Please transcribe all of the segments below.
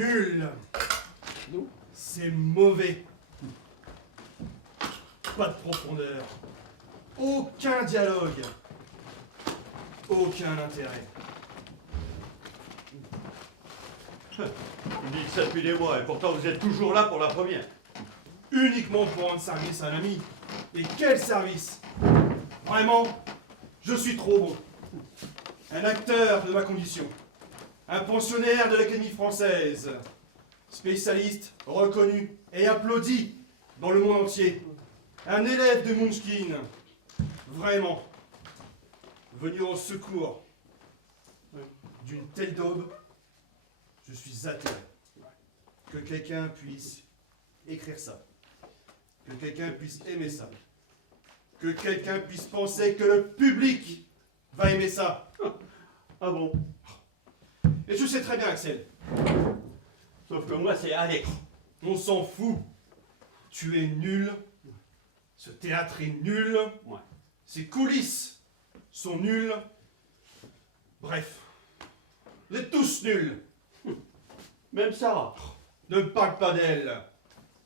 nul. C'est mauvais. Pas de profondeur. Aucun dialogue. Aucun intérêt. Il dit que ça depuis des mois, et pourtant vous êtes toujours là pour la première. Uniquement pour rendre service à un ami. Et quel service! Vraiment, je suis trop bon. Un acteur de ma condition. Un pensionnaire de l'Académie française. Spécialiste, reconnu et applaudi dans le monde entier. Un élève de Munchkin. Vraiment. Venu au secours d'une telle daube, je suis atterré. Que quelqu'un puisse écrire ça. Que quelqu'un puisse aimer ça. Que quelqu'un puisse penser que le public va aimer ça. Ah bon? Et je sais très bien, Axel. Sauf que moi, c'est Alex. On s'en fout. Tu es nul. Ce théâtre est nul. Ouais. Ces coulisses sont nulles. Bref. Vous êtes tous nuls. Même Sarah. Ne me parle pas d'elle.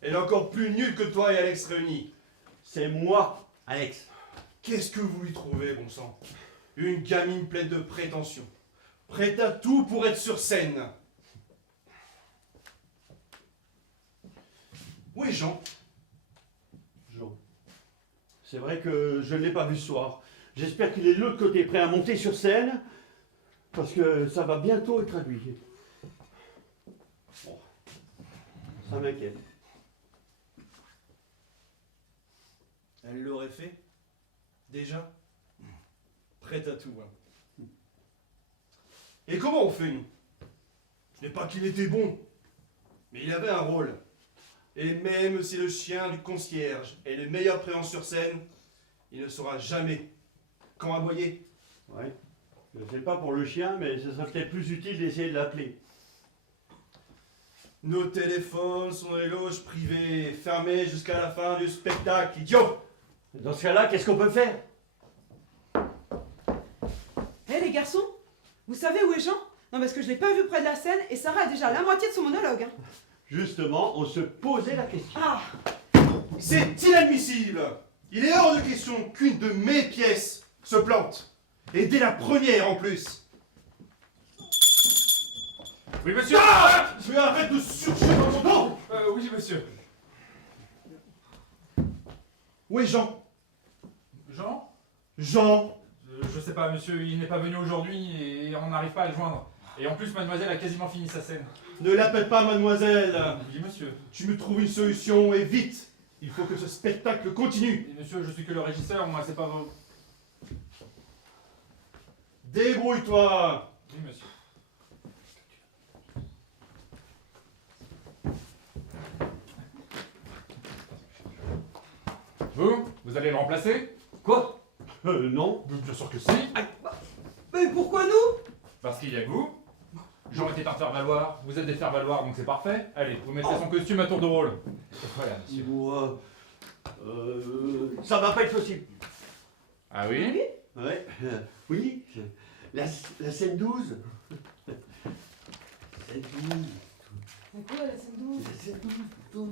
Elle est encore plus nulle que toi et Alex réunis. C'est moi, Alex. Qu'est-ce que vous lui trouvez, bon sang? Une gamine pleine de prétentions. Prête à tout pour être sur scène. Où est Jean? Jean. C'est vrai que je ne l'ai pas vu ce soir. J'espère qu'il est de l'autre côté, prêt à monter sur scène, parce que ça va bientôt être à lui. Bon. Ça m'inquiète. Elle l'aurait fait? Déjà? Prête à tout, hein. Et comment on fait, nous? Ce n'est pas qu'il était bon, mais il avait un rôle. Et même si le chien du concierge est le meilleur présent sur scène, il ne saura jamais quand aboyer. Ouais. Je ne sais pas pour le chien, mais ce serait peut-être plus utile d'essayer de l'appeler. Nos téléphones sont dans les loges privées, fermées jusqu'à la fin du spectacle, idiot! Dans ce cas-là, qu'est-ce qu'on peut faire? Hé les garçons, vous savez où est Jean? Non parce que je l'ai pas vu près de la scène et Sarah a déjà la moitié de son monologue. Hein. Justement, on se posait la question. Ah, C'est inadmissible! Il est hors de question qu'une de mes pièces se plante. Et dès la première en plus. Oui, monsieur. Ah! Mais arrête de surger dans mon dos! Oui, monsieur. Où est Jean? Jean Jean! Je sais pas, monsieur, il n'est pas venu aujourd'hui et on n'arrive pas à le joindre. Et en plus, mademoiselle a quasiment fini sa scène. Ne l'appelle pas mademoiselle! Oui, monsieur. Tu me trouves une solution et vite! Il faut que ce spectacle continue! Et monsieur, je suis que le régisseur, moi, c'est pas vos... Débrouille-toi! Oui, monsieur. Vous allez le remplacer? Quoi? Non. Bien sûr que si. mais pourquoi nous? Parce qu'il y a que vous. Jean était un faire-valoir, vous êtes des faire-valoir, donc c'est parfait. Allez, vous mettrez son costume à tour de rôle. Voilà, monsieur. Moi, ça va pas être possible. Ah oui? Ouais. Oui. La scène 12. Scène 12. C'est quoi la scène 12? La scène 12.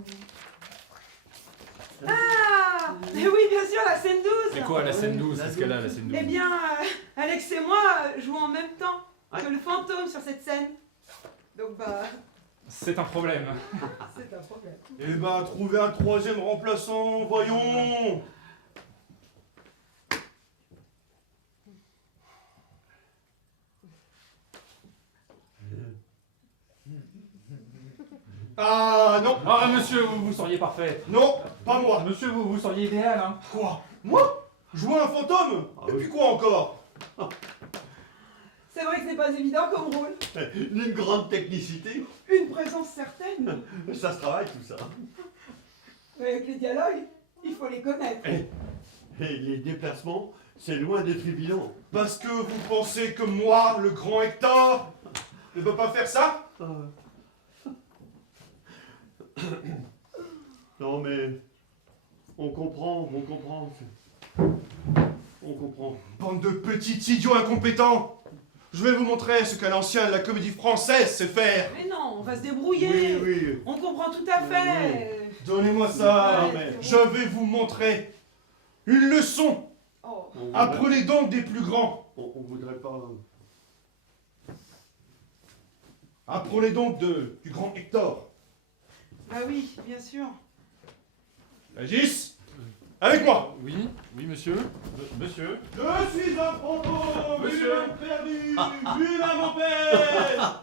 Ah, mais oui bien sûr la scène 12. C'est quoi la scène 12? Qu'est-ce qu'elle a, la scène 12? Eh bien, Alex et moi jouons en même temps que le fantôme sur cette scène. Donc bah, C'est un problème. c'est un problème. Eh ben, trouver un troisième remplaçant, voyons! Ah non! Ah, monsieur, vous seriez parfait. Non, pas moi! Monsieur, vous seriez idéal, hein. Quoi? Moi? Jouer un fantôme? Ah Et oui. puis quoi encore? C'est vrai que c'est pas évident comme rôle. D'une grande technicité. Une présence certaine. Ça se travaille tout ça. Mais avec les dialogues, il faut les connaître. Et les déplacements, c'est loin d'être évident. Parce que vous pensez que moi, le grand Hector, ne peut pas faire ça? Non mais on comprend. On comprend. Bande de petits idiots incompétents! Je vais vous montrer ce qu'un ancien de la comédie française sait faire. Mais non, on va se débrouiller. Oui. On comprend tout à fait. Donnez-moi ça. Non, mais- Je vais vous montrer une leçon. Oh. Apprenez donc des plus grands. On voudrait pas... Apprenez donc du grand Hector. Ah oui, bien sûr. Régis, avec moi. Oui, monsieur. Monsieur. Je suis un fantôme, Monsieur. une perdu, une à mon père.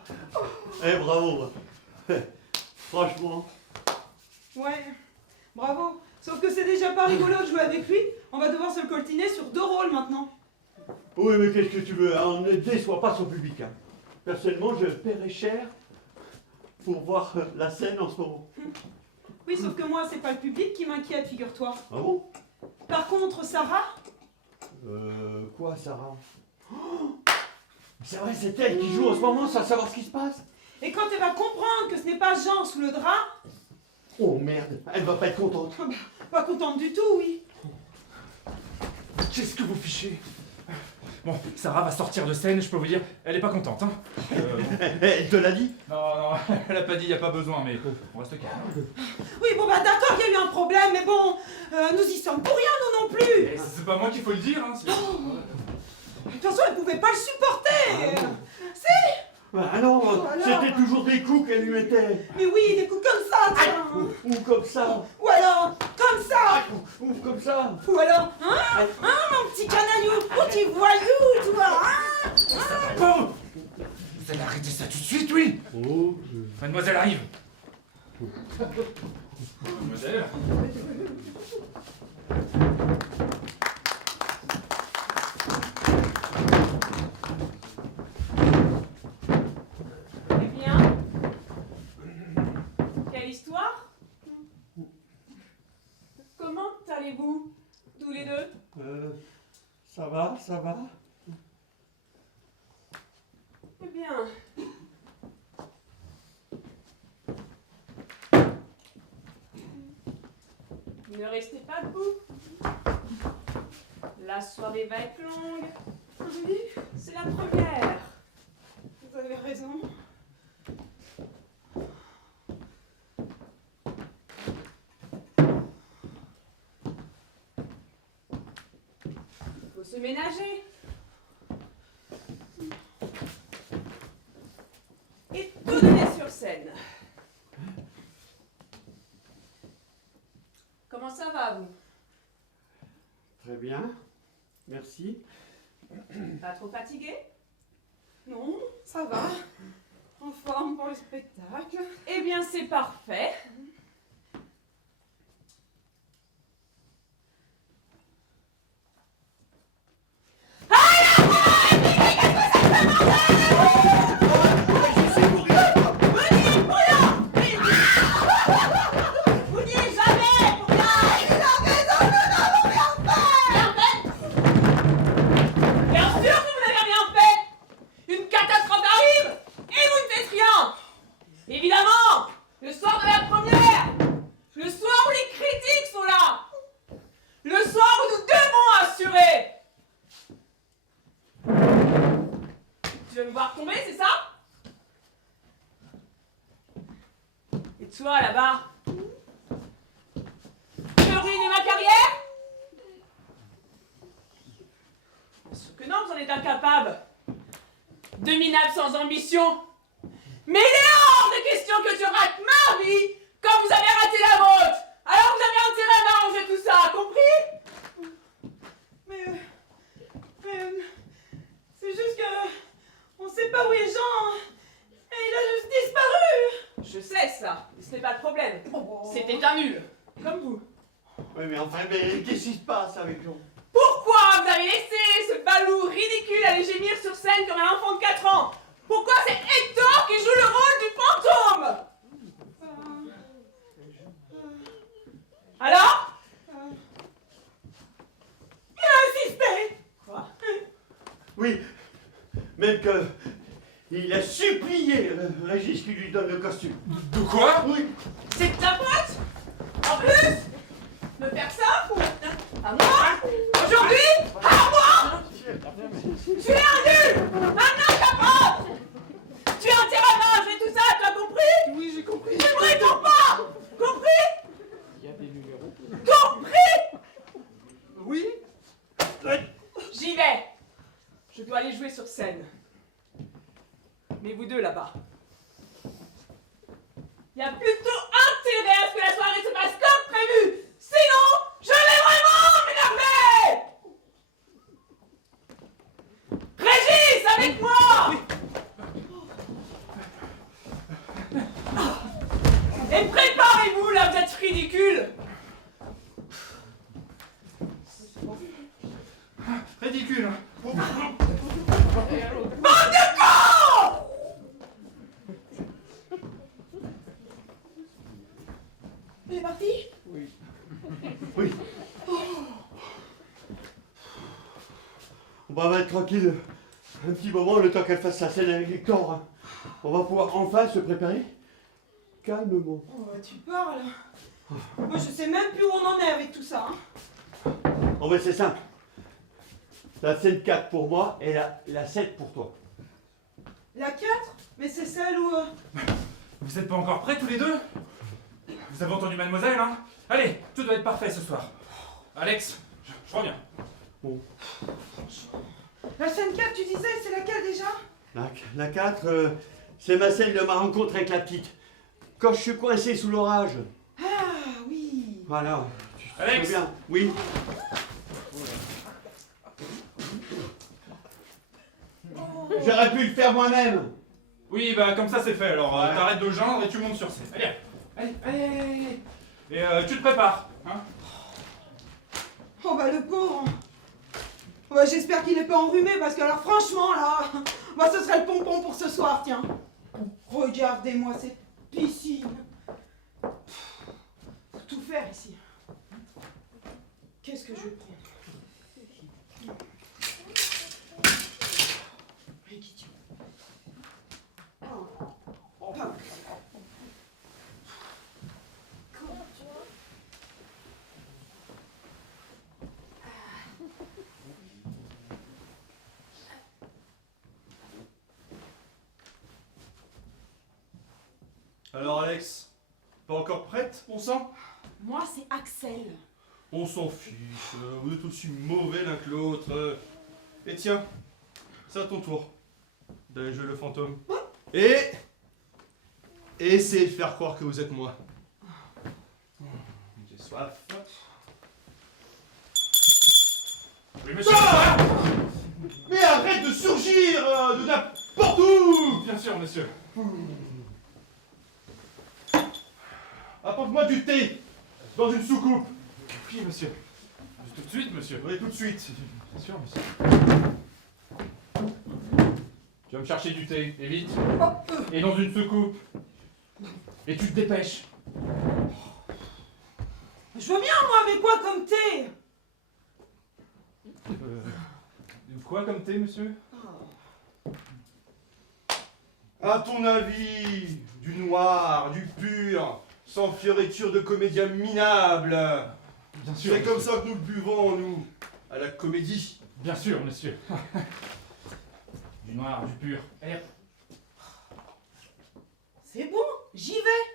Eh, bravo. Franchement. Ouais, bravo. Sauf que c'est déjà pas rigolo de jouer avec lui. On va devoir se le coltiner sur 2 rôles maintenant. Oui, mais qu'est-ce que tu veux, hein, on ne déçoit pas son public. Hein. Personnellement, je paierais cher pour voir la scène en ce moment. Oui, sauf que moi, c'est pas le public qui m'inquiète, figure-toi. Ah bon? Par contre, Sarah, Quoi, Sarah? Oh, c'est vrai, c'est elle qui joue en ce moment sans savoir ce qui se passe. et quand elle va comprendre que ce n'est pas Jean sous le drap, Oh merde, elle va pas être contente. pas contente du tout, oui. Qu'est-ce que vous fichez? Bon, Sarah va sortir de scène, je peux vous dire, elle est pas contente, hein. Elle te l'a dit? Non, elle a pas dit, y a pas besoin, mais on reste calme. Oui, bon, bah d'accord, il y a eu un problème, mais bon, nous y sommes pour rien, nous non plus. Et c'est pas moi qu'il faut le dire, hein. De toute façon, elle pouvait pas le supporter. Ah non, Voilà. c'était toujours des coups qu'elle lui mettait. Mais oui, des coups comme ça, tiens. Ou comme ça. Ou alors, comme ça. Ou comme ça. Ou alors, hein, mon petit canaillou, petit voyou, toi, hein. Bon, vous allez arrêter ça tout de suite, oui. Oh, Mademoiselle arrive. Mademoiselle. Eh bien, quelle histoire? Comment allez-vous, tous les deux? ça va, ça va. Eh bien, ne restez pas debout. La soirée va être longue. Oui, c'est la première. Vous avez raison. Il faut se ménager. Et tout donner sur scène. Comment ça va, vous? Très bien. Merci. Pas trop fatigué? Non, ça va. En forme pour le spectacle. Eh bien, c'est parfait. Vous n'y êtes jamais pour rien. Il a raison, nous n'avons rien fait. Rien fait? Bien sûr que vous n'avez rien fait. Une catastrophe arrive et vous ne faites rien. Évidemment, le soir de la première, le soir où les critiques sont là, le soir où nous devons assurer. Tu veux me voir tomber, c'est ça? Et toi, là-bas, tu veux ruiner ma carrière? Bien sûr que non, vous en êtes incapable. De minable sans ambition. Mais il est hors de question que tu rates ma vie comme vous avez raté la vôtre. Alors vous avez intérêt à m'arranger tout ça, compris? Mais c'est juste que on sait pas où est Jean. Et il a juste disparu. Je sais ça, mais ce n'est pas le problème. C'était un nul, comme vous. Oui, mais enfin, mais qu'est-ce qui se passe avec Jean? Pourquoi vous avez laissé ce balou ridicule aller gémir sur scène comme un enfant de 4 ans? Pourquoi c'est Hector qui joue le rôle du fantôme? Alors? Il a insisté. Quoi? Oui, même que il a supplié Régis qui lui donne le costume. De quoi? Oui. C'est de ta faute? En plus? Me faire ça? À moi? Aujourd'hui? À moi? Tu es un nul! Maintenant scène. Mais vous deux là-bas, il y a plutôt intérêt à ce que la soirée se passe comme prévu. Sinon, je vais vraiment m'énerver. Régis, avec moi. Et préparez-vous là, vous êtes ridicules. Ridicule. Bande de cons! Il est parti? Oui. On va être tranquille un petit moment, le temps qu'elle fasse sa scène avec Victor. Hein. On va pouvoir enfin se préparer calmement. Oh, tu parles. Moi, je sais même plus où on en est avec tout ça. Hein. Bon ben c'est simple. La scène 4 pour moi et la 7 pour toi. La 4? Mais c'est celle où... Vous êtes pas encore prêts tous les deux? Vous avez entendu mademoiselle, hein? Allez, tout doit être parfait ce soir. Alex, je reviens. La scène 4, tu disais, c'est laquelle déjà? La 4, c'est ma scène de ma rencontre avec la petite. Quand je suis coincé sous l'orage. Ah, oui. Voilà. Tu Alex. te souviens? Oui. J'aurais pu le faire moi-même. Oui, bah comme ça c'est fait, alors Ouais. t'arrêtes de geindre et tu montes sur scène. Allez, allez. Et tu te prépares, hein? Oh, bah, le pauvre. Oh, bah, j'espère qu'il est pas enrhumé, parce que alors, franchement, là... Bah, ce serait le pompon pour ce soir, tiens. Regardez-moi cette piscine. Faut tout faire ici. Qu'est-ce que je vais prendre? Riquidio. Oh. Ah. Alors Alex, pas encore prête, bon sang? Moi, c'est Axel. On s'en fiche, vous êtes aussi mauvais l'un que l'autre. Et tiens, c'est à ton tour d'aller jouer le fantôme. Et essayez de faire croire que vous êtes moi. J'ai soif. Oui, monsieur. Ah! Mais arrête de surgir de n'importe où! Bien sûr, monsieur. Apporte-moi du thé dans une soucoupe. Oui, monsieur. Tout de suite, monsieur. Oui, tout de suite. Bien sûr, monsieur. Tu vas me chercher du thé, et vite. Et dans une soucoupe. Et tu te dépêches. Je veux bien, moi, mais quoi comme thé? Quoi comme thé, monsieur? À ton avis, du noir, du pur, sans fioriture de comédien minable. Bien sûr. C'est comme monsieur. ça que nous le buvons, nous, à la comédie. Bien sûr, monsieur. Du noir, du pur. Allez, hop. C'est bon, j'y vais.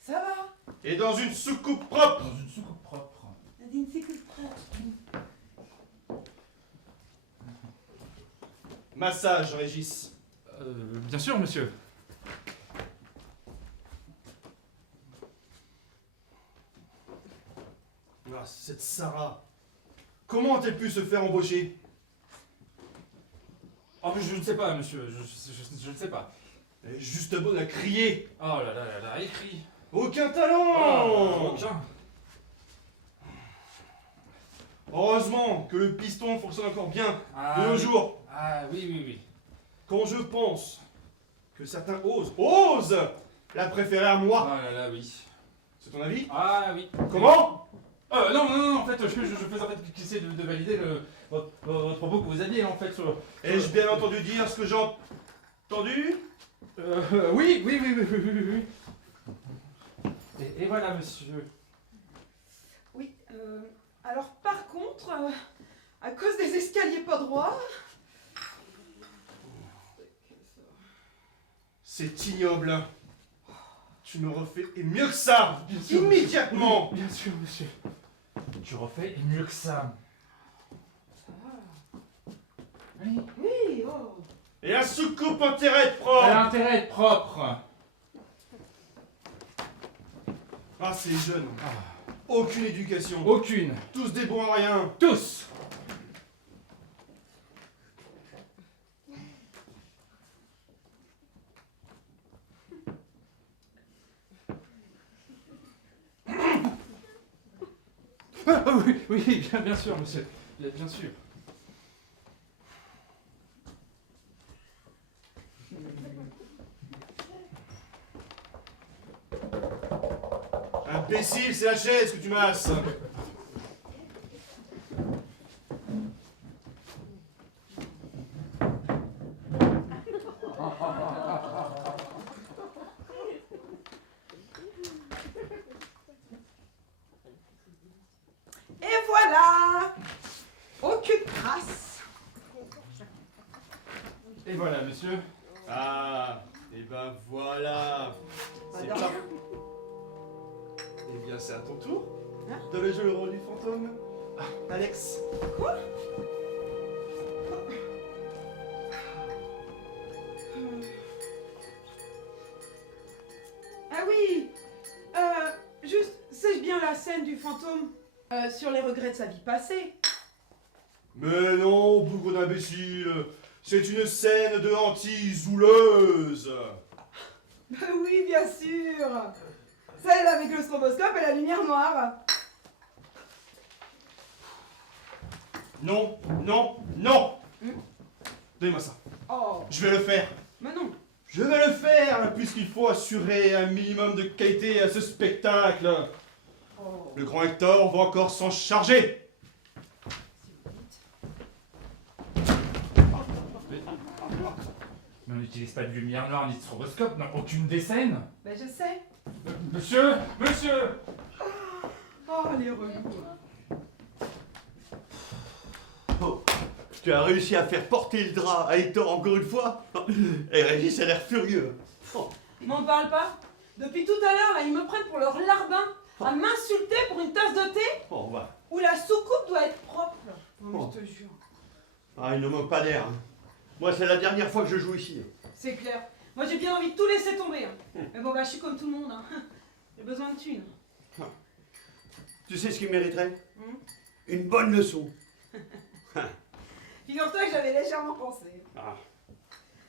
Ça va. Et dans une soucoupe propre. Dans une soucoupe propre. Nadine, c'est que propre. Massage, Régis. Bien sûr, monsieur. Ah, cette Sarah. Comment a-t-elle pu se faire embaucher? Oh, mais je ne sais pas, monsieur. Je ne sais pas. Elle est juste bonne à crier. Oh là là là là, écrit. Aucun talent. Oh, aucun. Heureusement que le piston fonctionne encore bien de nos oui. jours. Ah oui, oui, oui. Quand je pense que certains osent la préférer à moi. Ah là là, oui. C'est ton avis? Ah oui. Comment? Non, en fait, je faisais en fait essayer de valider votre propos que vous aviez, en fait, sur... Ai-je bien entendu dire ce que j'ai entendu? Oui. Et voilà, monsieur. Oui, alors par contre, à cause des escaliers pas droits... C'est ignoble. Tu me refais et mieux que ça, Bien sûr. immédiatement. Bien sûr, monsieur. Tu refais et mieux que ça. Allez. Oui, oh. Et la soucoupe intérêt de propre. Elle a intérêt à être propre. Ah, ces jeunes. Aucune éducation. Aucune. Tous des bons à rien. Tous. Ah, oui, oui, bien sûr, monsieur. Bien sûr. Imbécile, c'est la chaise que tu masses. Et voilà. Aucune trace. Et voilà, monsieur. Ah, et ben voilà. Pas C'est de pas... rien. Eh bien, c'est à ton tour Hein de jouer le rôle du fantôme. Alex. Quoi? Ah oui. Juste, sais-je bien la scène du fantôme sur les regrets de sa vie passée? Mais non, bougre d'imbécile. C'est une scène de hantise houleuse. Bah oui, bien sûr. Celle avec le stroboscope et la lumière noire. Non, non, non. Donnez-moi ça. Oh, Je vais le faire. mais non. Je vais le faire, puisqu'il faut assurer un minimum de qualité à ce spectacle. Oh. Le grand Hector va encore s'en charger. Mais on n'utilise pas de lumière noire ni de stroboscope dans aucune des scènes. Ben je sais. Monsieur, monsieur. Oh, les relous. Oh, tu as réussi à faire porter le drap à Hector encore une fois. Et Régis a l'air furieux. Oh, M'en parle pas. Depuis tout à l'heure, là, ils me prennent pour leur larbin à m'insulter pour une tasse de thé oh, va. où la soucoupe doit être propre. Non, mais Oh. je te jure. Ah, il ne manque pas d'air. Hein. Moi, c'est la dernière fois que je joue ici. C'est clair. Moi, j'ai bien envie de tout laisser tomber. Hein. Mais bon, bah, je suis comme tout le monde. Hein. J'ai besoin de thunes. Tu sais ce qu'il mériterait? Hmm. Une bonne leçon. Figure-toi que j'avais légèrement pensé. Ah.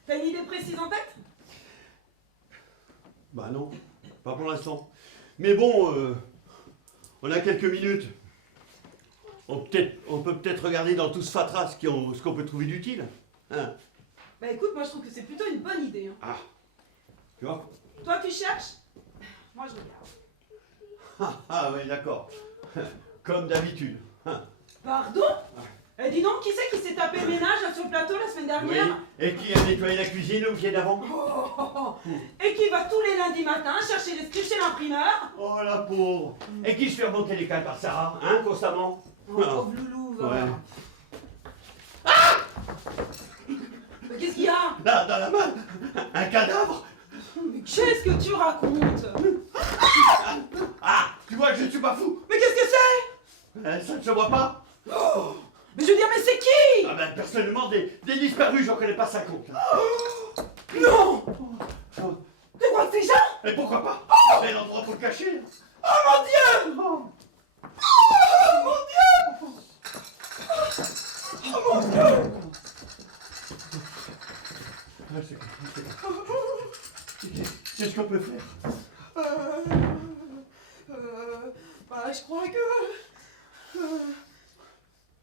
T'as une idée précise en tête? Bah non, pas pour l'instant. Mais bon, on a quelques minutes. On peut peut-être regarder dans tout ce fatras ce qu'on peut trouver d'utile. Hein? Bah écoute, moi je trouve que c'est plutôt une bonne idée. Hein. Ah, tu vois? Toi tu cherches? Moi je regarde. Ah oui, d'accord. Comme d'habitude. Hein. Pardon? Eh dis donc, qui c'est qui s'est tapé le ménage là, sur le plateau la semaine Oui. dernière? Et qui a nettoyé la cuisine au pied d'avant? Oh, oh, oh. Et qui va tous les lundis matins chercher les scripts chez l'imprimeur? Oh la pauvre. Et qui se fait remonter les cales par Sarah, hein, constamment? Oh, pauvre loulou, va. Ouais. Mais qu'est-ce qu'il y a? Là, dans la main, un cadavre. Mais qu'est-ce que tu racontes? Ah, tu vois que je ne suis pas fou. Mais qu'est-ce que c'est? Ça ne se voit pas? Oh, mais je veux dire, mais c'est qui? Ah ben, personnellement, des disparus, j'en connais pas 50. Non! Oh. Tu crois que c'est Jean? Et pourquoi pas? Bel endroit pour le cacher. Oh mon Dieu! Oh. Oh mon Dieu! Oh mon Dieu! Ah, c'est ce qu'on peut faire. Bah, je crois que...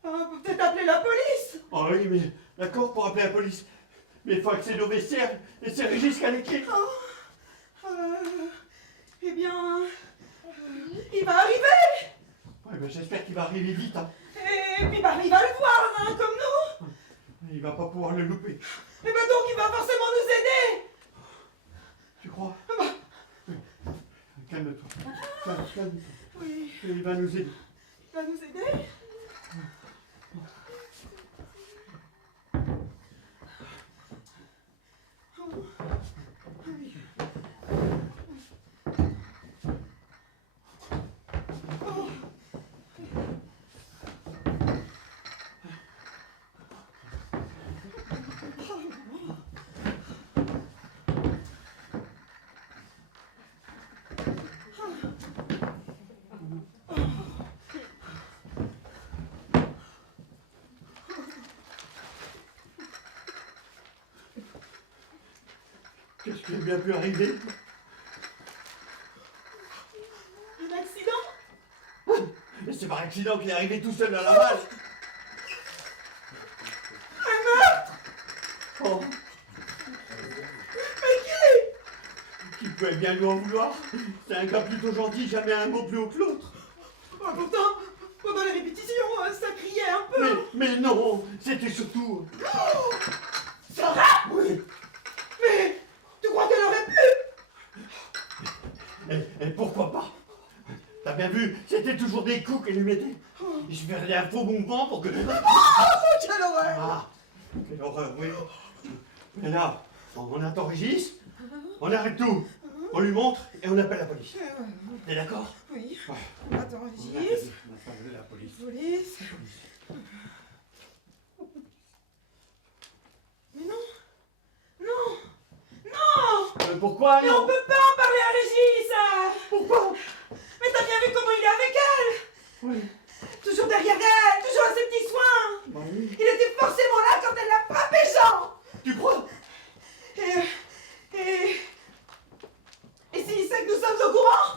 on peut peut-être appeler la police. Oh oui, mais d'accord pour appeler la police. Mais il faut accéder au vestiaire et c'est Régis qui a les clés. Eh bien... il va arriver. Ouais, ben, j'espère qu'il va arriver vite. Hein. Et puis bah, il va le voir, hein, comme nous. Il va pas pouvoir le louper. Et bah donc il va forcément nous aider. Tu crois? Bah. Calme-toi. Calme-toi. Oui, Il va nous aider. il va nous aider. Oui. Qu'est-ce qui est bien pu arriver? Un accident? Mais c'est par accident qu'il est arrivé tout seul dans la malle. Un meurtre? Oh, Mais qui pouvait bien lui en vouloir? C'est un gars plutôt gentil, jamais un mot plus haut que l'autre. Pourtant, pendant les répétitions, ça criait un peu. Mais non, c'était surtout... C'est vrai? Oui. Mais tu crois qu'elle aurait pu? Et pourquoi pas? T'as bien vu, c'était toujours des coups qu'elle lui mettait. Je faisais un faux mouvement pour que... Oh, quelle horreur! Ah, quelle horreur, oui. Et là, on attend Régis, on arrête tout, on lui montre et on appelle la police. T'es d'accord? Oui. Ouais. Attends, On Régis. appelle la police. Police. Mais non. Non. Non. Pourquoi Mais on non? peut pas en parler à Régis. Pourquoi? Mais t'as bien vu comment il est avec elle? Oui. Toujours derrière elle, toujours à ses petits soins. Bah oui. Il était forcément là quand elle l'a frappé, Jean. Tu crois? Et s'il sait que nous sommes au courant,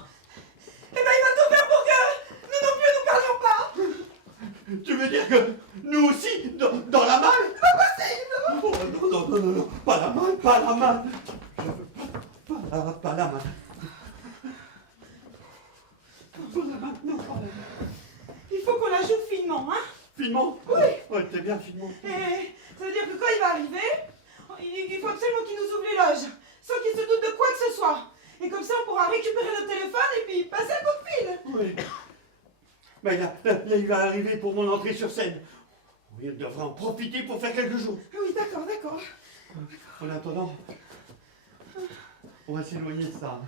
eh ben il va tout faire pour que nous non plus nous parlions pas. Tu veux dire que nous aussi, dans la malle? Pas possible. Oh, non, pas la malle, pas la malle. Je veux pas la malle. Pas la malle, non, pas la malle. Il faut qu'on la joue finement, hein. Finement? Oui. Ouais, t'es bien finement. Et ça veut dire que quand il va arriver, il faut absolument qu'il nous ouvre les loges, sans qu'il se doute de quoi que ce soit. Et comme ça, on pourra récupérer notre téléphone et puis passer un coup de fil. Oui. Mais là, il va arriver pour mon entrée sur scène. Oui, on devrait en profiter pour faire quelque chose. Oui, d'accord, d'accord. En attendant, on va s'éloigner de ça.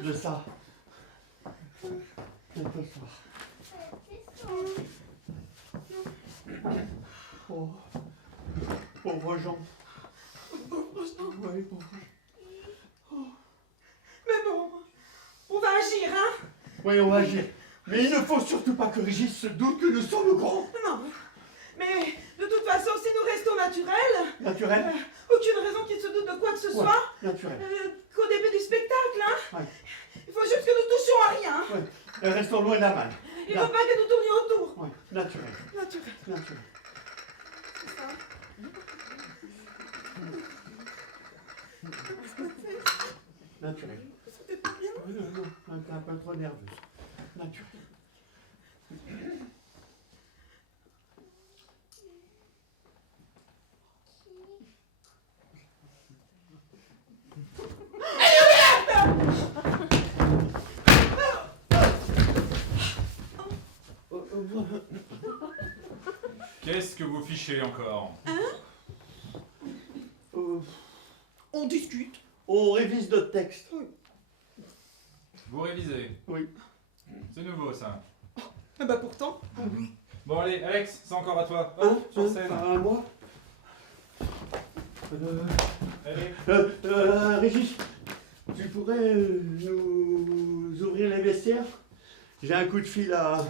De ça. Bientôt le soir. Oh. Pauvre Jean. Pauvre Jean. Oui, pauvre. Mais bon, on va agir, hein. Oui, on va agir. Mais il ne faut surtout pas que Régis se doute que nous sommes au grand. Non. Mais de toute façon, si nous restons naturels, Naturel? aucune raison qu'il se doute de quoi que ce soit. Naturel. Qu'au début du spectacle, hein. Ouais. Il faut juste que nous touchions à rien. Ouais. Et restons loin de la malle. Il ne faut pas que nous tournions autour. Ouais. Naturel. Naturel. Naturel. C'est ça. Naturel. C'était pas bien. Non, t'es un peu trop nerveuse. Naturel. Qu'est-ce que vous fichez encore? On discute. On révise notre texte. Vous révisez? Oui. C'est nouveau ça. Ah bah pourtant. Bon allez, Alex, c'est encore à toi. Hop, sur scène. À moi. Allez. Régis, tu pourrais nous ouvrir les vestiaires? J'ai un coup de fil à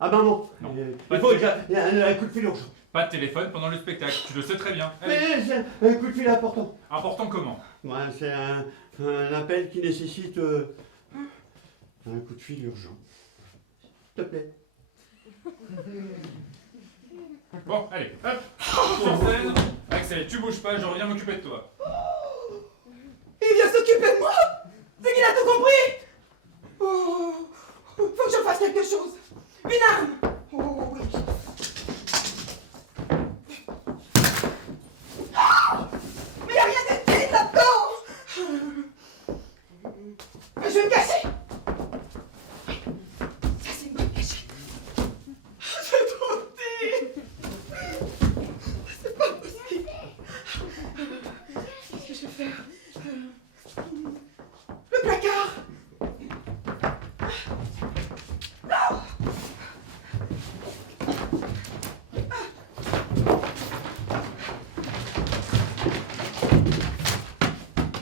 maman. Non, Il faut un coup de fil urgent. Pas de téléphone pendant le spectacle, tu le sais très bien. Allez. Mais c'est un coup de fil important. Important comment? Ouais, c'est un appel qui nécessite un coup de fil urgent. S'il te plaît. Bon, allez, hop, sur scène. Axel, tu bouges pas, je reviens m'occuper de toi. Il vient s'occuper de moi. C'est qu'il a tout compris. Oh, faut que je fasse quelque chose. Une arme. Oh oui. Ah, mais y a rien d'utile là-dedans. Mais je vais me cacher. Ça c'est une bonne cachette. C'est trop petit. C'est pas possible. Qu'est-ce que je vais faire? Le placard.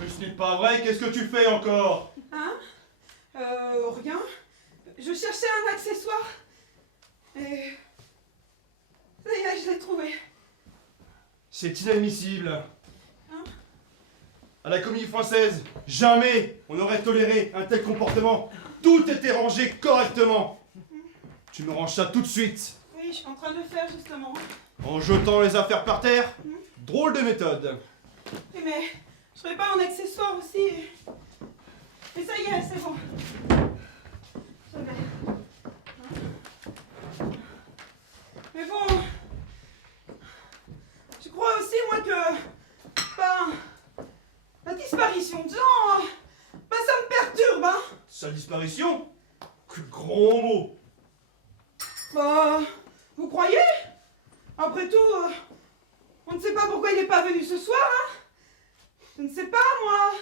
Mais ce n'est pas vrai, qu'est-ce que tu fais encore? Hein? Rien. Je cherchais un accessoire. Et... ça y est, je l'ai trouvé. C'est inadmissible. Hein? À la Comédie Française, jamais on n'aurait toléré un tel comportement. Tout était rangé correctement. Tu me ranges ça tout de suite. Oui, je suis en train de le faire justement. En jetant les affaires par terre. Drôle de méthode. Oui, mais je ferais pas un accessoire aussi. Mais ça y est, c'est bon. Je vais. Mais bon, je crois aussi, moi, que la disparition de Jean, ça me perturbe, hein. Sa disparition? Que grand mot. Vous croyez? Après tout, on ne sait pas pourquoi il n'est pas venu ce soir, hein. Je ne sais pas, moi.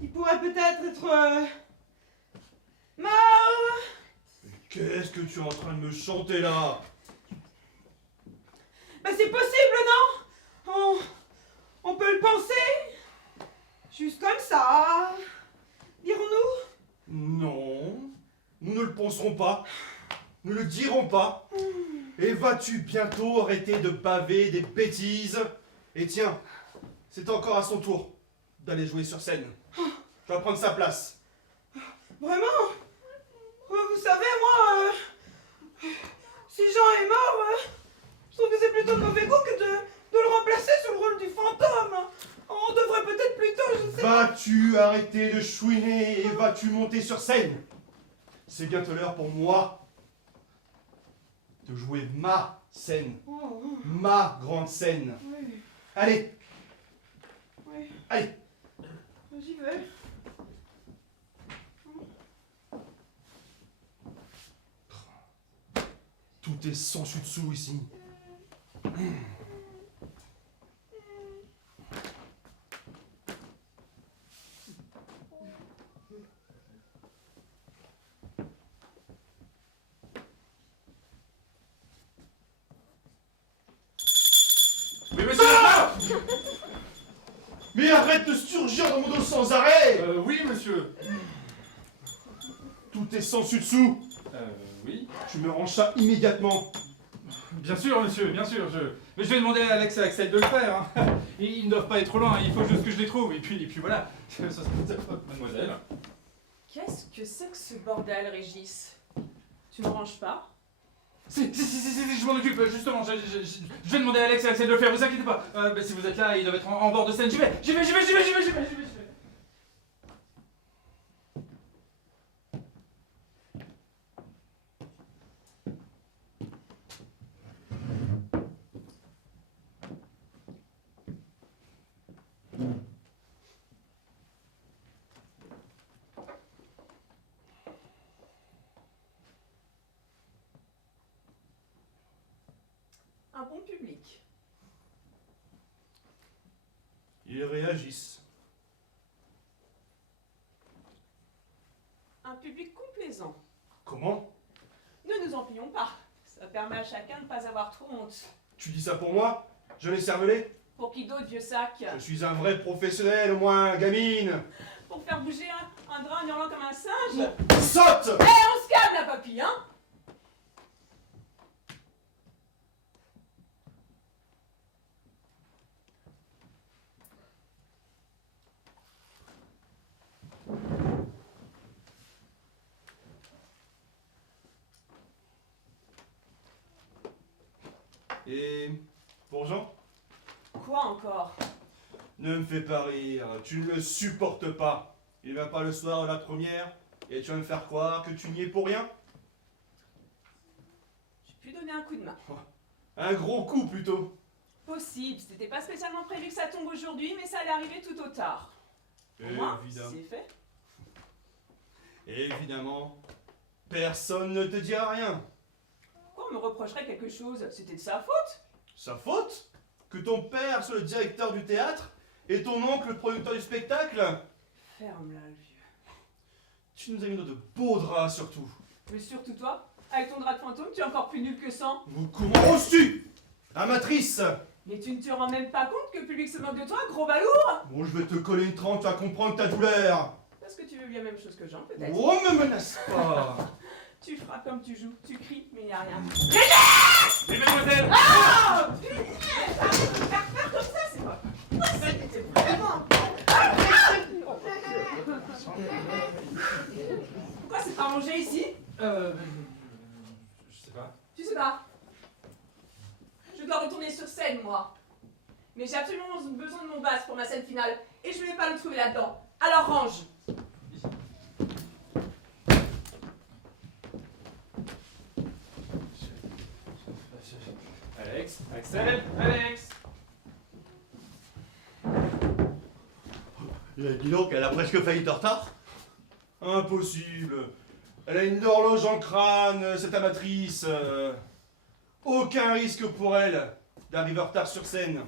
Il pourrait peut-être être mort. Qu'est-ce que tu es en train de me chanter là? C'est possible, non? On peut le penser. Juste comme ça. Dirons-nous? Non, nous ne le penserons pas. Nous ne le dirons pas. Et vas-tu bientôt arrêter de baver des bêtises? Et tiens, c'est encore à son tour d'aller jouer sur scène. Je vais prendre sa place. Vraiment? Vous savez, moi, si Jean est mort, je trouve que c'est plutôt de mauvais goût que de le remplacer sur le rôle du fantôme. On devrait peut-être plutôt, je ne sais pas. Vas-tu arrêter de chouiner et vas-tu monter sur scène? C'est bientôt l'heure pour moi de jouer ma scène, ma grande scène. Oui, Allez, oui, allez. j'y vais. Tout est sans dessus dessous ici. Oui, monsieur. Mais arrête de surgir dans mon dos sans arrêt! Oui, monsieur. Tout est sans dessus dessous. Oui. Tu me ranges ça immédiatement. Bien sûr, monsieur, bien sûr. Mais je vais demander à Alex et Axel de le faire. Hein. Ils ne doivent pas être loin, il faut juste que je les trouve. Et puis voilà. Mademoiselle. Qu'est-ce que c'est que ce bordel, Régis? Tu ne ranges pas? Si, je m'en occupe, justement. Je vais demander à Alex et Axel de le faire, vous inquiétez pas. Si vous êtes là, ils doivent être en bord de scène. J'y vais. Un bon public. Ils réagissent. Un public complaisant. Comment? Ne nous en plions pas. Ça permet à chacun de ne pas avoir trop honte. Tu dis ça pour moi? Je l'ai cervelé? Pour qui d'autre, vieux sac? Je suis un vrai professionnel, au moins, gamine. Pour faire bouger un drap en hurlant comme un singe? Saute! Eh, on se calme, la papille, hein? Et pour Jean? Quoi encore? Ne me fais pas rire, tu ne le supportes pas. Il va pas le soir de la première et tu vas me faire croire que tu n'y es pour rien? J'ai pu donner un coup de main. Un gros coup plutôt. Possible, c'était pas spécialement prévu que ça tombe aujourd'hui, mais ça allait arriver tout au tard. Au moins, Évidemment. c'est fait. Évidemment. Personne ne te dira rien. Pourquoi on me reprocherait quelque chose? C'était de sa faute. Sa faute? Que ton père soit le directeur du théâtre et ton oncle le producteur du spectacle? Ferme-la, le vieux. Tu nous as mis dans de beaux draps surtout. Mais surtout toi, avec ton drap de fantôme, tu es encore plus nul que 100. Comment oses-tu? Amatrice! Mais tu ne te rends même pas compte que le public se moque de toi, gros balourd? Bon, je vais te coller une trempe, tu vas comprendre ta douleur. Parce que tu veux bien la même chose que Jean, peut-être. Oh, me menace pas. Tu frappes comme tu joues, tu cries, mais il n'y a rien. Oui, mademoiselle. Ah punaise! Arrête de me faire peur comme ça, c'est pas possible, c'est vraiment... Pourquoi c'est pas rangé ici? Je sais pas. Tu sais pas. Je dois retourner sur scène, moi. Mais j'ai absolument besoin de mon vase pour ma scène finale. Et je ne vais pas le trouver là-dedans. Alors range. Alex, Axel, Alex. Dis donc, elle a presque failli être en retard. Impossible. Elle a une horloge en crâne, cette amatrice. Aucun risque pour elle d'arriver en retard sur scène.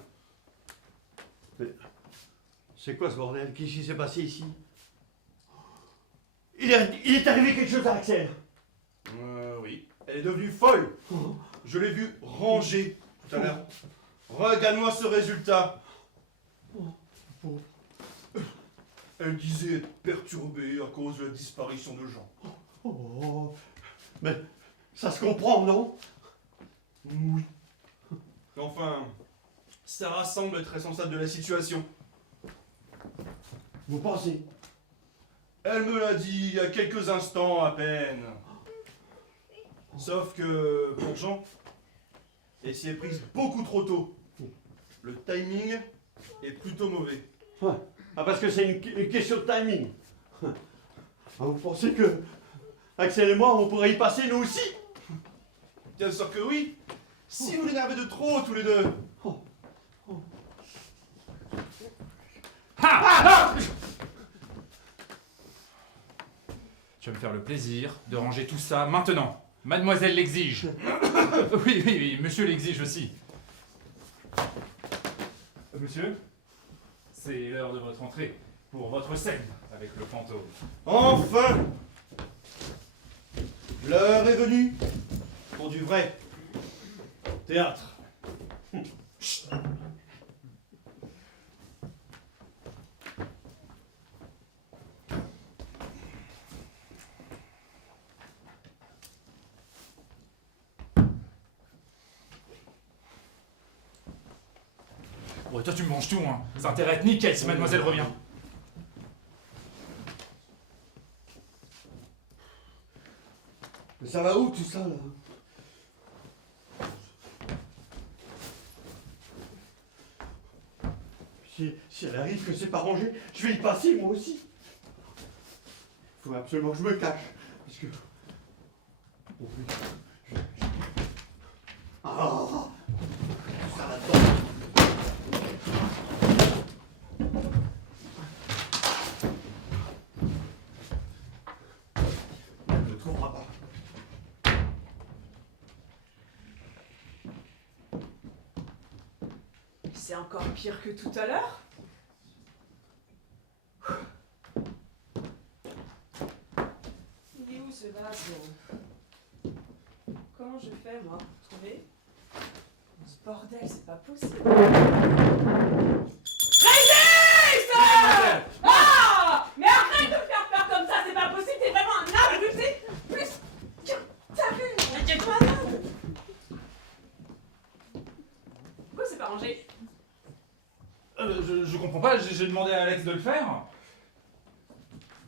C'est quoi ce bordel? Qu'est-ce qui s'est passé ici? Il est arrivé quelque chose à Axel. Oui. Elle est devenue folle. Je l'ai vue ranger tout à l'heure. Regarde-moi ce résultat. Elle disait être perturbée à cause de la disparition de Jean. Oh, mais ça se comprend, non? Oui. Enfin, Sarah semble être responsable de la situation. Vous pensez? Elle me l'a dit il y a quelques instants à peine. Sauf que pour Jean, elle s'y est prise beaucoup trop tôt. Le timing est plutôt mauvais. Ouais. Ah, parce que c'est une question de timing. Ah, vous pensez que Axel et moi, on pourrait y passer nous aussi? Bien sûr que oui. Si vous l'énervez de trop tous les deux. Tu vas me faire le plaisir de ranger tout ça maintenant. Mademoiselle l'exige. Oui, monsieur l'exige aussi. Monsieur, c'est l'heure de votre entrée pour votre scène avec le fantôme. Enfin, l'heure est venue pour du vrai théâtre. Chut. Ouais, toi tu me manges tout, hein. Ça intéresse nickel si mademoiselle revient. Mais ça va où tout ça, là? Si elle arrive que c'est pas rangé, je vais y passer moi aussi. Il faut absolument que je me cache. Parce que... Oh, oui. Ah, tout ça là-dedans. Elle ne le trouvera pas. C'est encore pire que tout à l'heure. Il est où ce vase? Comment je fais, moi, pour trouver? Ce bordel, c'est pas possible. Régis! Ah! Mais arrête de me faire peur comme ça, c'est pas possible, t'es vraiment un abruti! Plus... T'as vu? T'es malade! Pourquoi c'est pas rangé? Je comprends pas, j'ai demandé à Alex de le faire.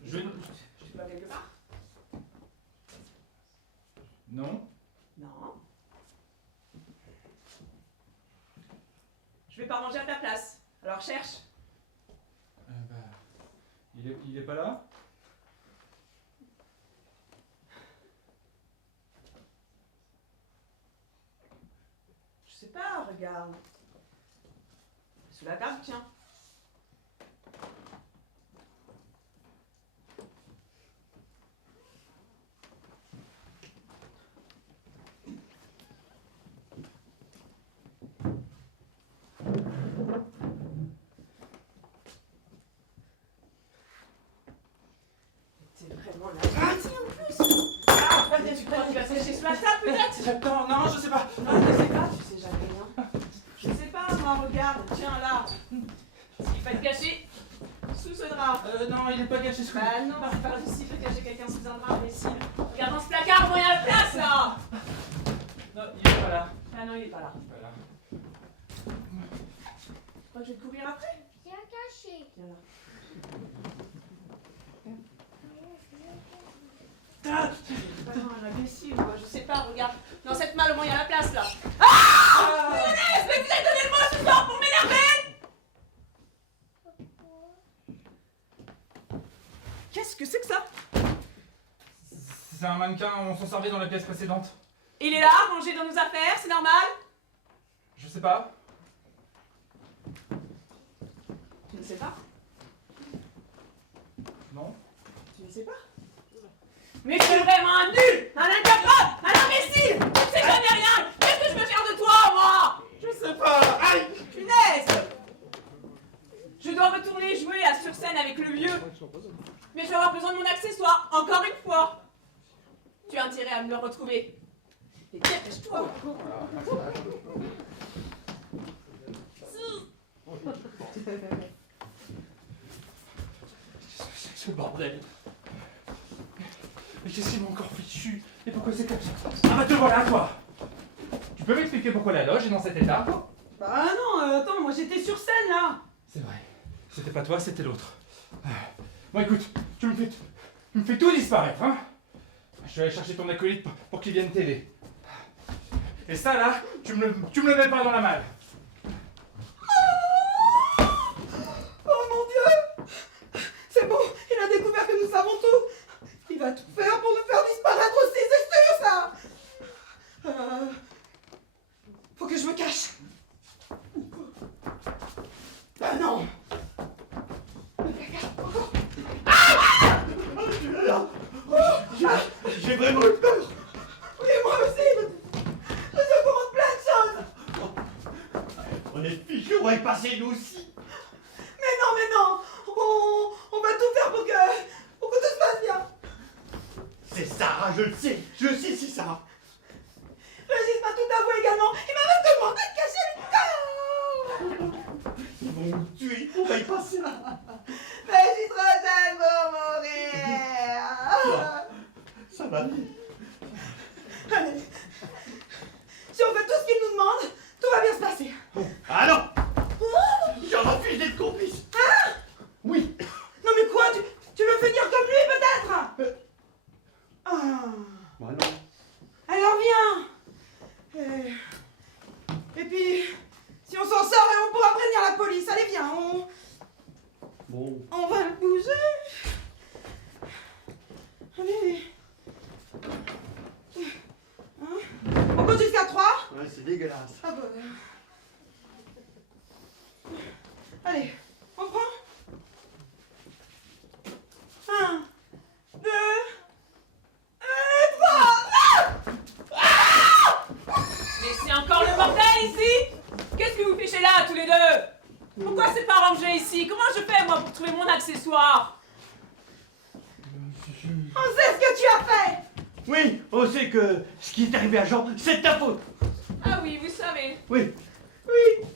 Je suis pas quelque part? Non. Non. Je vais pas ranger à ta place. Alors cherche. Il est pas là? Je sais pas, regarde. Sous la table, tiens. T'es vraiment là. Ah, tiens, en plus. Ah, tu crois que tu vas sécher sous la table, peut-être? Non, je sais pas. Non, je sais pas, tu sais jamais rien. Je sais pas, moi, regarde, tiens là. Il va être caché sous ce drap. Non, il est pas caché sous. Bah non, c'est pas possible de cacher quelqu'un sous un drap, imbécile. Regarde dans ce placard, où il y a la place là. Non, il est pas là. Ah non, il est pas là. Voilà. Tu crois que je vais te courir après? Bien caché. Viens là. un imbécile, moi, je sais pas, regarde. Dans cette malle, au moins, il y a la place, là. Ah Punaise, mais vous avez donné le mot ce soir pour m'énerver! Qu'est-ce que c'est que ça? C'est un mannequin, on s'en servait dans la pièce précédente. Il est là, rangé dans nos affaires, c'est normal? Je sais pas. Tu ne sais pas? Non? Tu ne sais pas? Mais je suis vraiment un nul, un incapable, un imbécile! Tu ne sais jamais rien! Qu'est-ce que je veux faire de toi, moi? Je sais pas. Aïe. Punaise! Je dois retourner jouer à sur scène avec le vieux. Mais je vais avoir besoin de mon accessoire, encore une fois. Tu as intérêt à me le retrouver. Et dépêche-toi! Ce bordel. Mais qu'est-ce qu'ils m'ont encore fichu? Et pourquoi c'est comme ça? Ah bah te voilà, toi! Tu peux m'expliquer pourquoi la loge est dans cet état? Bah non, attends, moi j'étais sur scène là. C'est vrai. C'était pas toi, c'était l'autre. Bon écoute, tu me fais tout disparaître, hein? Je vais aller chercher ton acolyte pour qu'il vienne t'aider. Et ça là, tu me le mets pas dans la malle. Oh mon Dieu! C'est bon, il a découvert que nous savons tout. Il va tout faire pour nous faire disparaître aussi, c'est sûr ça. Faut que je me cache. Ah non! J'ai vraiment eu peur. Oui, moi aussi. Nous secours plein de choses. On est fichus, on va y passer nous aussi. Mais non, on va tout faire pour que tout se passe bien. C'est Sarah, je le sais. Je sais, c'est Sarah. Régis m'a tout avoué également. Il m'a même demandé de cacher le corps. Ils vont nous tuer, on va y passer. Régis Rosen va mourir. Ça va. Allez. Si on fait tout ce qu'il nous demande, tout va bien se passer. Ah non. J'en refuse d'être complice. Hein? Oui. Non mais quoi, tu veux finir comme lui peut-être? Ah. Bah non. Alors viens. Et puis, si on s'en sort, on pourra prévenir la police. Allez viens, Bon. on va le bouger. Allez. Hein? On compte jusqu'à 3. Ouais, c'est dégueulasse. Ah bah. Allez, on prend. 1, 2, 3. Mais c'est encore le bordel ici! Qu'est-ce que vous fichez là, tous les deux? Pourquoi c'est pas rangé ici? Comment je fais, moi, pour trouver mon accessoire? On sait ce que tu as fait. Oui, on sait que ce qui est arrivé à Jean, c'est de ta faute. Ah oui, vous savez. Oui. Oui.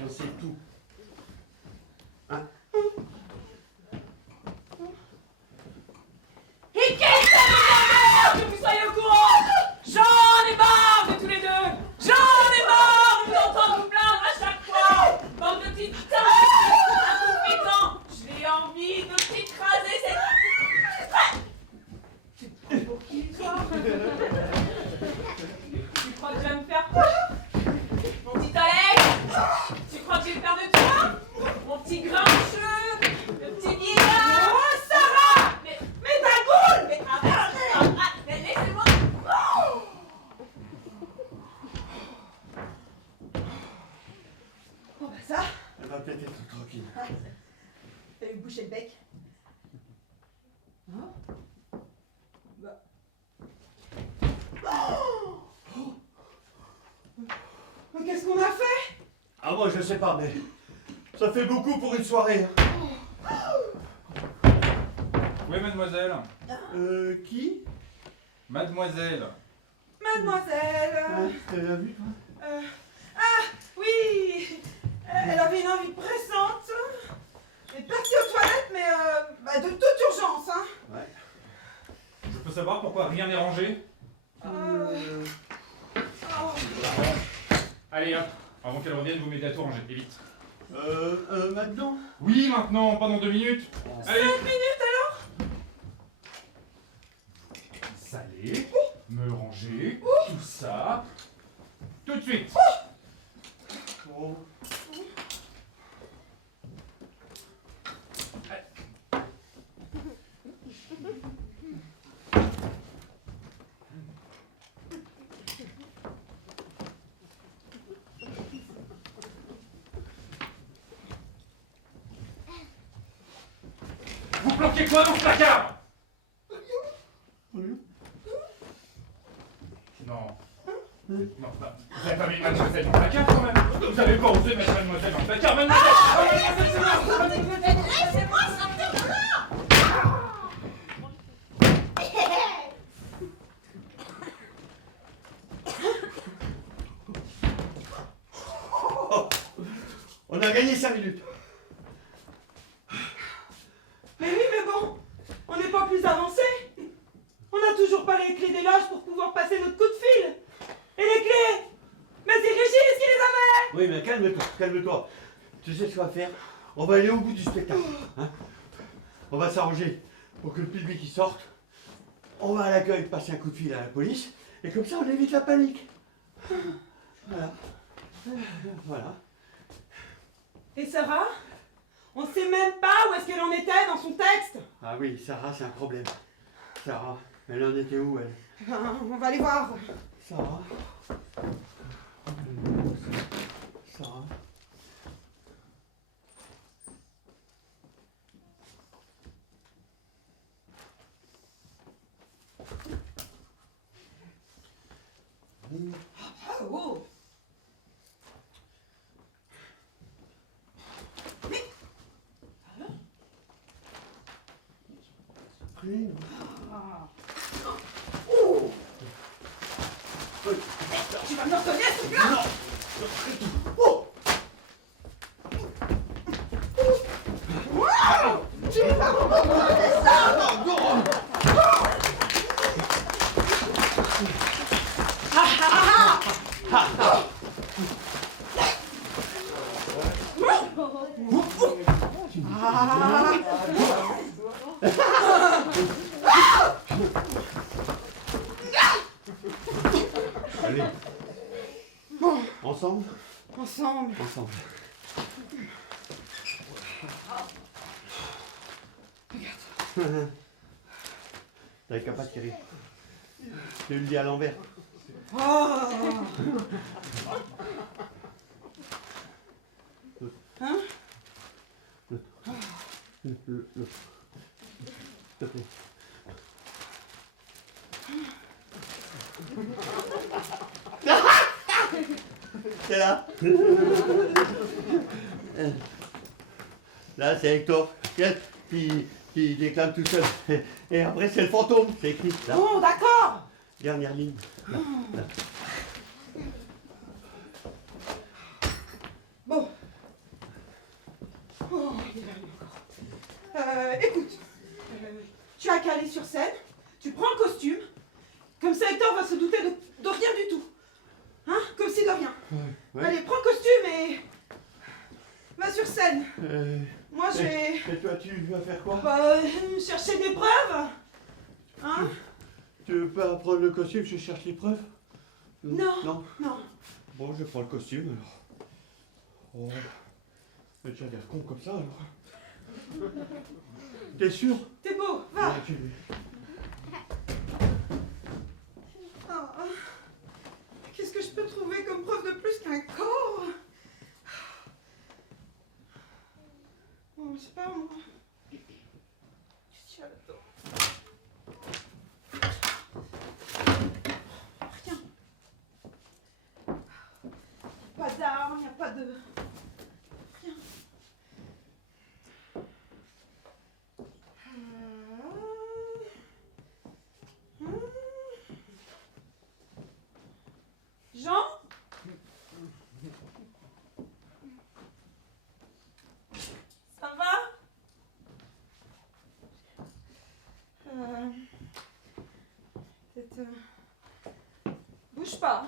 On sait tout. Hein? Et qu'est-ce que ça m'énerve que vous soyez au courant? J'en ai marre de tous les deux! J'en ai marre de vous entendre vous plaindre à chaque fois! Bande de petites incompétents! J'ai envie de t'écraser cette... Tu te prends pour qui, toi? Tu crois que tu vas me faire quoi? Mon petit Alex? Tu crois que j'ai peur de toi? Mon petit grincheux? Le petit vieillard? Oh, Sarah! Mais ta goule! mais arrête! Mais laissez-moi! Bon bah ça, Elle va peut-être être tranquille. fais lui boucher le bec. Hein? Bah. Oh! Mais qu'est-ce qu'on a fait? Ah moi je sais pas, mais ça fait beaucoup pour une soirée. Oui, mademoiselle. Qui? Mademoiselle. Mademoiselle. Tu l'as vu toi? Ah oui, elle avait une envie pressante. Elle est partie aux toilettes, mais bah, de toute urgence. Hein. Ouais. Je peux savoir pourquoi rien n'est rangé? Oh. Allez hop, avant qu'elle revienne, vous mettez à tout ranger, et vite. Maintenant? Oui, maintenant, pas dans 2 minutes. Allez. 5 minutes alors? m'habiller, me ranger, tout ça. Tout de suite. Bon. Vous planquez quoi dans ce placard? Non. Non, bah, vous avez pas mis mademoiselle dans le placard quand même. Vous avez pas osé mettre mademoiselle dans le placard, mademoiselle. Oh, mademoiselle, c'est moi. Laissez-moi sortir de là. On a gagné 5 minutes. Mais oui, mais bon, on n'est pas plus avancé. On n'a toujours pas les clés des loges pour pouvoir passer notre coup de fil. Et les clés? Mais c'est Régis qui les avait. Oui, mais calme-toi, calme-toi. Tu sais ce qu'on va faire? On va aller au bout du spectacle. Hein, on va s'arranger pour que le public y sorte. On va à l'accueil passer un coup de fil à la police. Et comme ça, on évite la panique. Voilà. Voilà. Et Sarah? On sait même pas où est-ce qu'elle en était dans son texte. Ah oui, Sarah, c'est un problème. Sarah, elle en était où, elle? Ben, on va aller voir. Sarah. Sarah. Ah, oh. Ah. Oh. Tu vas me reconnaître, ce gars? Oh. Wow. Tu vas me reconnaître ça? Allez. Ensemble? Ensemble. Ensemble. Regarde. T'avais qu'à pas tirer. Je le dis à l'envers. Oh. Hein? S'il te plaît. C'est là. Là, c'est Hector qui déclame tout seul. Et après, c'est le fantôme. C'est écrit là. Bon, d'accord. Dernière ligne. Là, là. Bon. Oh, il est là, lui, encore. Écoute, tu as qu'à aller sur scène, tu prends le costume, comme ça Hector va se douter de rien du tout. Hein? Comme si de rien. Ouais. Allez, prends le costume et va sur scène. Moi, je vais Et toi, tu vas faire quoi? chercher des preuves. Hein? Tu veux pas prendre le costume, je cherche les preuves? Non. Non. Non. Bon, je prends le costume alors. Oh. Mais tu as l'air con comme ça alors. T'es sûr? T'es beau, va. Ouais, tu- Oh. Qu'est-ce que je peux trouver comme preuve de plus qu'un corps? Bon, je sais pas moi. Qu'est-ce qu'il y a là-dedans? Rien. Pas d'armes, y a pas de... Rien. Jean? Ça va? Peut-être... Bouge pas.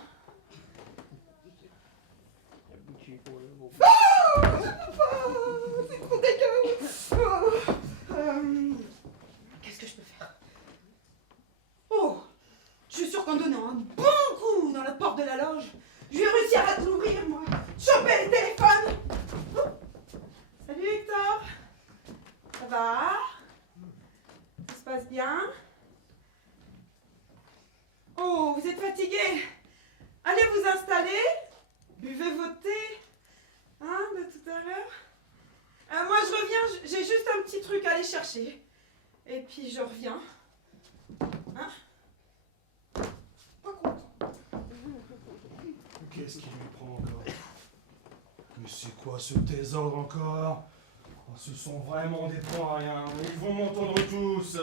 C'est trop dégueu. Qu'est-ce que je peux faire? Oh, téléphone. Salut Hector. Ça va? Ça se passe bien? Oh, vous êtes fatigué? Allez vous installer. Buvez votre thé. Hein, de tout à l'heure. Moi je reviens, j'ai juste un petit truc à aller chercher. Et puis je reviens. Hein? Pas content. Qu'est-ce qui lui prend encore? Mais c'est quoi ce désordre encore? Oh, ce sont vraiment des points à rien. Ils vont m'entendre tous.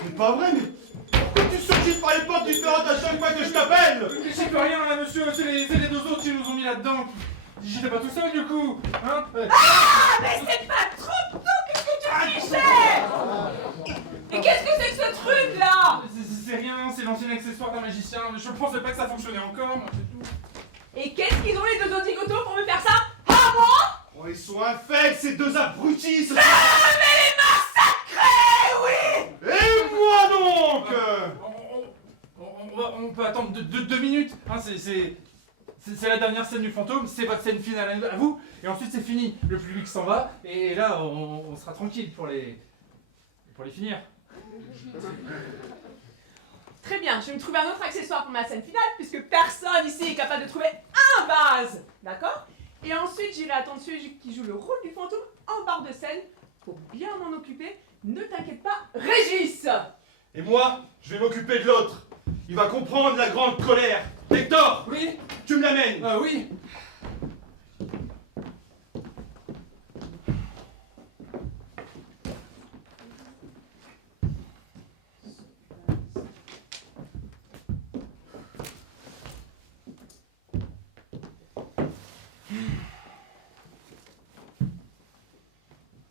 C'est pas vrai, mais pourquoi tu surgis par les portes différentes à chaque fois que je t'appelle? Mais j'y peux rien là, monsieur, c'est les deux autres qui nous ont mis là-dedans. J'étais pas tout seul du coup, hein? Ah, mais c'est pas trop tôt, qu'est-ce que tu dis, chef? Et qu'est-ce que c'est que ce truc là? C'est rien, c'est l'ancien accessoire d'un magicien. Je pensais pas que ça fonctionnait encore, moi, c'est tout. Et qu'est-ce qu'ils ont les deux autres zigotos pour me faire ça? Ah moi? Oh, ils sont infects, ces deux abrutis! Ah mais les massacrer, oui! Et moi donc! On peut attendre 2 minutes, hein, c'est la dernière scène du fantôme, c'est votre scène finale à vous, et ensuite c'est fini, le public s'en va, et là on sera tranquille pour les finir. Très bien, je vais me trouver un autre accessoire pour ma scène finale, puisque personne ici est capable de trouver un vase, d'accord? Et ensuite j'irai attendre celui qui joue le rôle du fantôme en barre de scène, pour bien m'en occuper. Ne t'inquiète pas, Régis! Et moi, je vais m'occuper de l'autre. Il va comprendre la grande colère. Hector, Oui, tu me l'amènes. oui.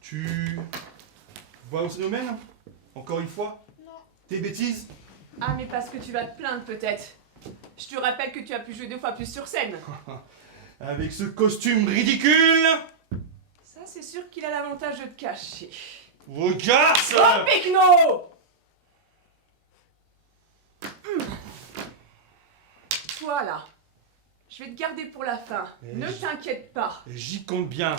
Tu vois où ça nous mène? Encore une fois? Non. Tes bêtises? Ah mais parce que tu vas te plaindre peut-être. Je te rappelle que tu as pu jouer 2 fois plus sur scène. Avec ce costume ridicule? Ça c'est sûr qu'il a l'avantage de te cacher. Regarde Oh ça! Picno! Voilà. Je vais te garder pour la fin. Mais Ne t'inquiète pas. J'y compte bien.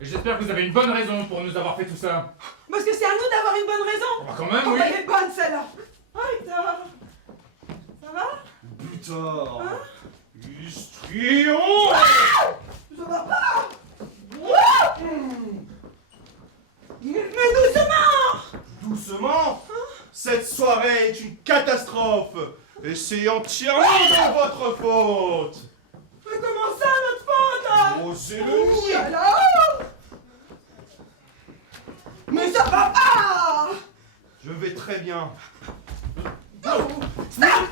Et j'espère que vous avez une bonne raison pour nous avoir fait tout ça. Parce que c'est à nous d'avoir une bonne raison. Bah quand même, Oh, oui. bah, elle est bonne celle-là. Oh, Hector. Ça va? Butor! Hein? Histrion! Ça va pas? Mais doucement! Doucement! Cette soirée est une catastrophe! Et c'est entièrement de votre faute! Mais comment ça, notre faute? Osez Ouh le nier! là là! Mais ça va pas! Je vais très bien. Oh, stop!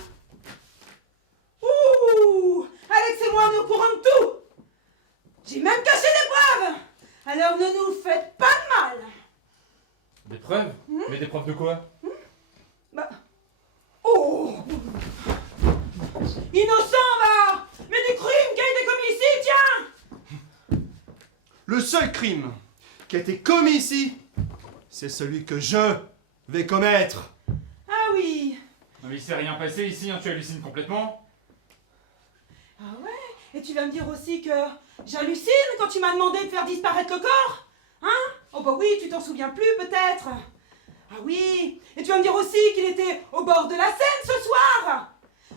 Ouh! Alex et moi, on est au courant de tout! J'ai même caché des preuves! Alors ne nous faites pas de mal! Des preuves? Mais des preuves de quoi? Bah... Oh! Innocent, va! Mais du crime qui a été commis ici, tiens! Le seul crime qui a été commis ici, c'est celui que je vais commettre. Ah oui! Non mais il s'est rien passé ici, hein, tu hallucines complètement. Ah ouais? Et tu vas me dire aussi que j'hallucine quand tu m'as demandé de faire disparaître le corps? Hein? Oh bah oui, tu t'en souviens plus peut-être? Ah oui! Et tu vas me dire aussi qu'il était au bord de la Seine ce soir!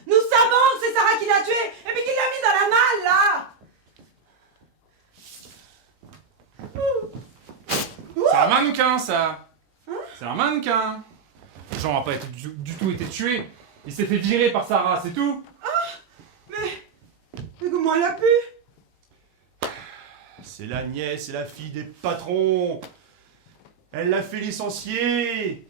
Nous savons que c'est Sarah qui l'a tué et puis qu'il l'a mis dans la malle là! C'est un mannequin ça. C'est un mannequin. Jean n'a pas du tout été tué. Il s'est fait virer par Sarah, c'est tout. Mais comment elle a pu? C'est la nièce et la fille des patrons. Elle l'a fait licencier.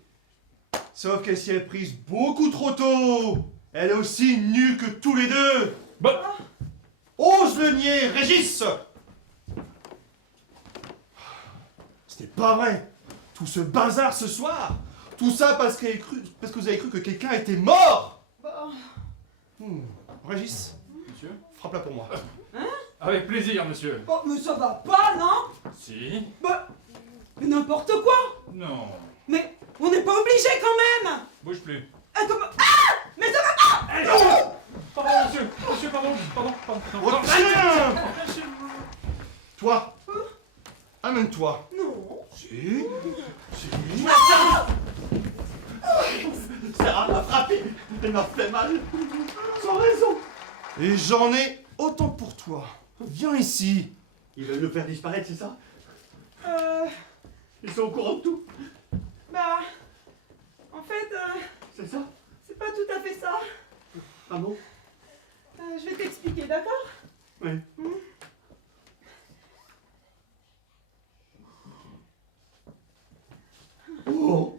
Sauf qu'elle s'y est prise beaucoup trop tôt. Elle est aussi nulle que tous les deux. Bah, Ose le nier, Régis. C'était pas vrai. Tout ce bazar ce soir. Tout ça parce que vous avez cru que quelqu'un était mort. Bah, Régis, monsieur? frappe-la pour moi. Avec plaisir, monsieur. oh, mais ça va pas, non? Si? Bah, mais n'importe quoi. Non. Mais on n'est pas obligé quand même. Bouge plus. Ah, comment... Ah, mais ça va pas. Pardon, monsieur. Monsieur, pardon. Oh, tiens. Monsieur. Toi, amène-toi. Non. Si. Sarah m'a frappé. Elle m'a fait mal. Sans raison. Et j'en ai autant pour toi. Viens ici. Ils veulent nous faire disparaître, c'est ça? Euh, Ils sont au courant de tout. bah, en fait, C'est ça? c'est pas tout à fait ça. Ah bon? Je vais t'expliquer, d'accord? Oui. Oh!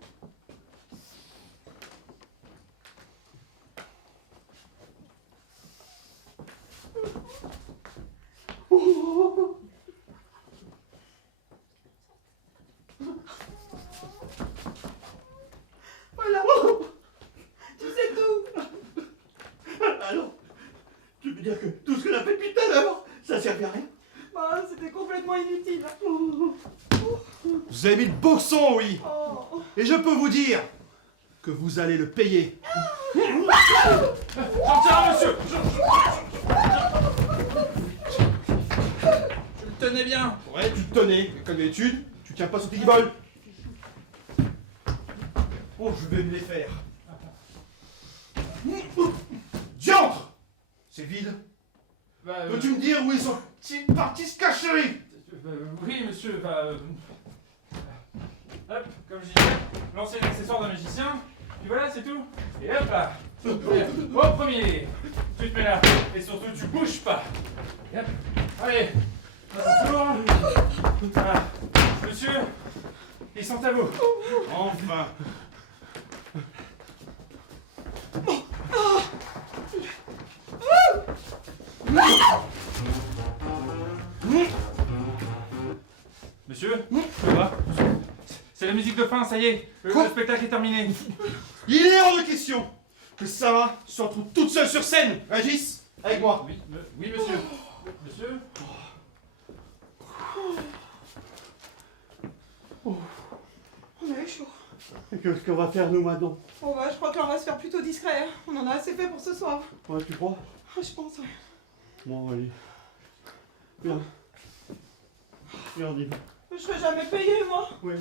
Oh! Voilà. Tu sais tout. Alors, tu veux dire que tout ce qu'on a fait depuis tout à l'heure, ça servait à rien? Bah, c'était complètement inutile. Vous avez mis le boxon, oui. Oh. Et je peux vous dire que vous allez le payer. J'en tiens, monsieur. Je le tenais bien. Ouais, tu te tenais, mais comme d'habitude, tu tiens pas sur tes guibolles. Oh, je vais me les faire. Diantre! C'est vide. Bah, Peux-tu me dire où ils sont partis se cacher? oui, monsieur. Hop, comme je disais, lancer l'accessoire d'un magicien. Puis voilà, c'est tout. Et hop là. Au premier. Tu te mets là. Et surtout, tu bouges pas. Et hop. Allez. À ton tour. Voilà. Monsieur, ils sont à vous. Enfin. Monsieur, ça va? C'est la musique de fin, ça y est. Le spectacle est terminé. Il est hors de question que Sarah se retrouve toute seule sur scène. Régis, avec moi. Oui, oui, monsieur. Monsieur? On a eu chaud. Et qu'est-ce qu'on va faire nous maintenant? Oh bah, je crois que là, on va se faire plutôt discret. Hein. On en a assez fait pour ce soir. Ouais, tu crois? Ah, je pense, ouais. Bon, allez. Viens. Viens, on y va. Je serai jamais payé, moi. Oui.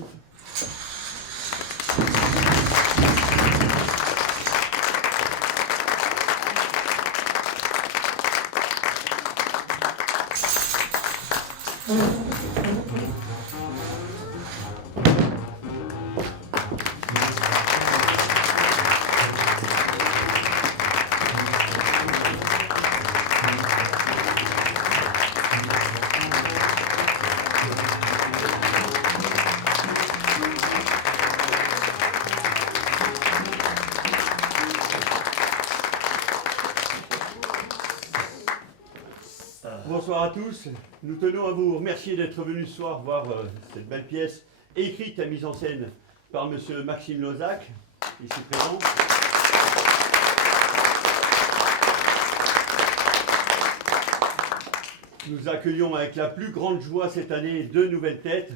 Bonsoir à tous. Nous tenons à vous remercier d'être venus ce soir voir cette belle pièce écrite et mise en scène par monsieur Maxime Lozac, ici présent. Nous accueillons avec la plus grande joie cette année deux nouvelles têtes,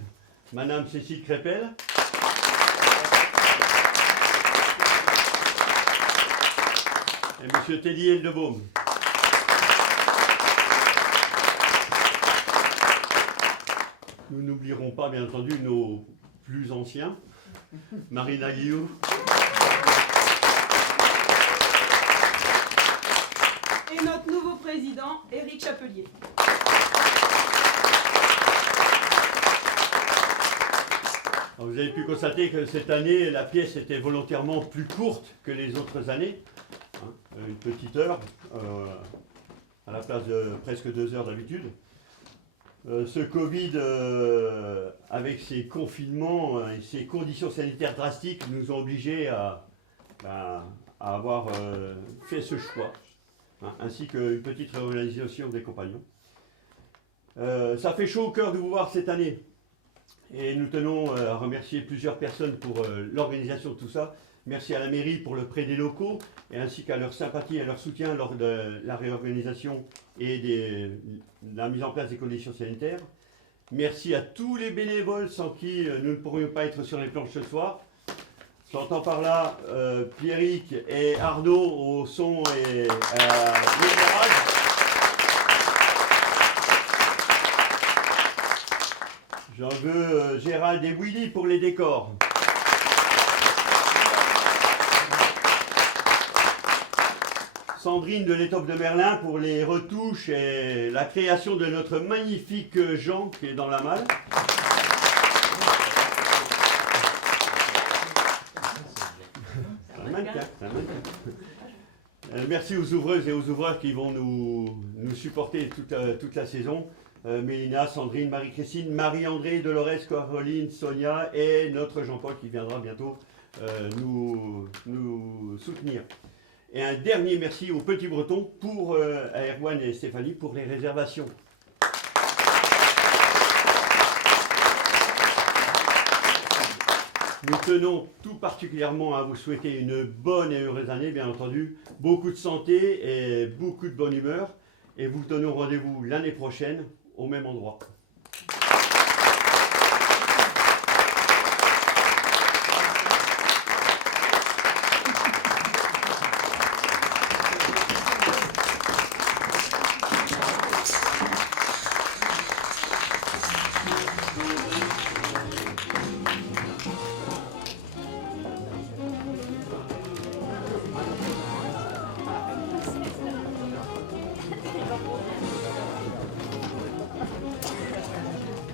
madame Cécile Crépel et monsieur Tellier Eldebaume. Nous n'oublierons pas, bien entendu, nos plus anciens, Marina Guillou, Et notre nouveau président, Éric Chapelier. Alors, vous avez pu constater que cette année, la pièce était volontairement plus courte que les autres années. Hein, une petite heure, à la place de presque 2 heures d'habitude. Ce Covid, avec ses confinements et ses conditions sanitaires drastiques, nous ont obligés à avoir fait ce choix, hein, ainsi qu'une petite réorganisation des compagnons. Ça fait chaud au cœur de vous voir cette année. Et nous tenons à remercier plusieurs personnes pour l'organisation de tout ça. Merci à la mairie pour le prêt des locaux, et ainsi qu'à leur sympathie et à leur soutien lors de la réorganisation et de la mise en place des conditions sanitaires. Merci à tous les bénévoles sans qui nous ne pourrions pas être sur les planches ce soir. J'entends par là Pierrick et Arnaud au son et l'éclairage. J'en veux Gérald et Willy pour les décors. Sandrine de l'étoffe de Merlin pour les retouches et la création de notre magnifique Jean qui est dans la malle. C'est un mannequin. Merci aux ouvreuses et aux ouvreurs qui vont nous supporter toute la saison. Mélina, Sandrine, Marie-Christine, Marie-André, Dolores, Caroline, Sonia et notre Jean-Paul qui viendra bientôt nous soutenir. Et un dernier merci aux Petits Bretons à Erwan et Stéphanie pour les réservations. Nous tenons tout particulièrement à vous souhaiter une bonne et heureuse année, bien entendu, beaucoup de santé et beaucoup de bonne humeur. Et vous donnons rendez-vous l'année prochaine au même endroit.